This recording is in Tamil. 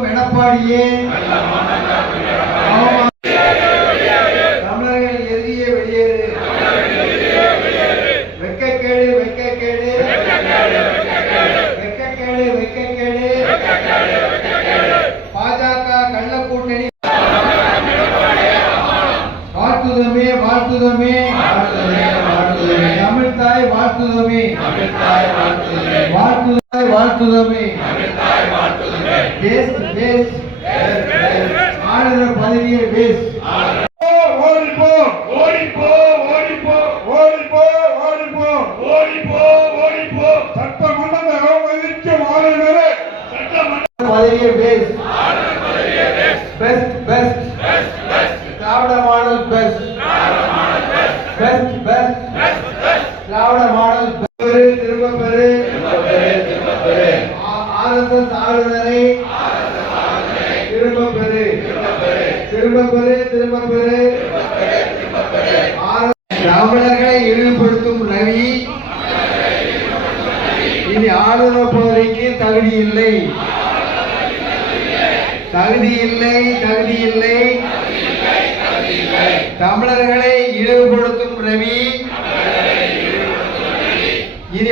வணக்கம் எடப்பாடியே. தமிழர்கள் எதிரியே வெளியேறு. வெட்கக்கேடு வெட்கக்கேடு வெட்கக்கேடு வெட்கக்கேடு. பாஜக கள்ள கூட்டணி வாழ்த்துதமே வாழ்த்துதமே தமிழ்தாய் வாழ்த்துதமே வாழ்த்துதாய் வாழ்த்துதமே. ஆளுநர் பதவியை வேஸ்ட். ஓடிப்போ ஓடிப்போ ஓடிப்போ ஓடிப்போ ஓடிப்போ ஓடிப்போ ஓடிப்போ. சட்டமன்றத்தை அவமதிக்கும் ஆளுநரே பதவியை வேஸ்ட். பெஸ்ட் பெஸ்ட் திராவிட மாடல் பெஸ்ட் பெஸ்ட் பெஸ்ட் திராவிட மாடல் திரும்ப பெறு. RSS ஆளுநரை திரும்ப பெறு திரும்ப பெறு திரும்ப பெறு. தமிழர்களை இழிவுபடுத்தும் ரவி இனி ஆளுநர் பதவிக்கு தகுதி இல்லை தகுதி இல்லை தகுதி இல்லை. தமிழர்களை இழிவுபடுத்தும் ரவி இனி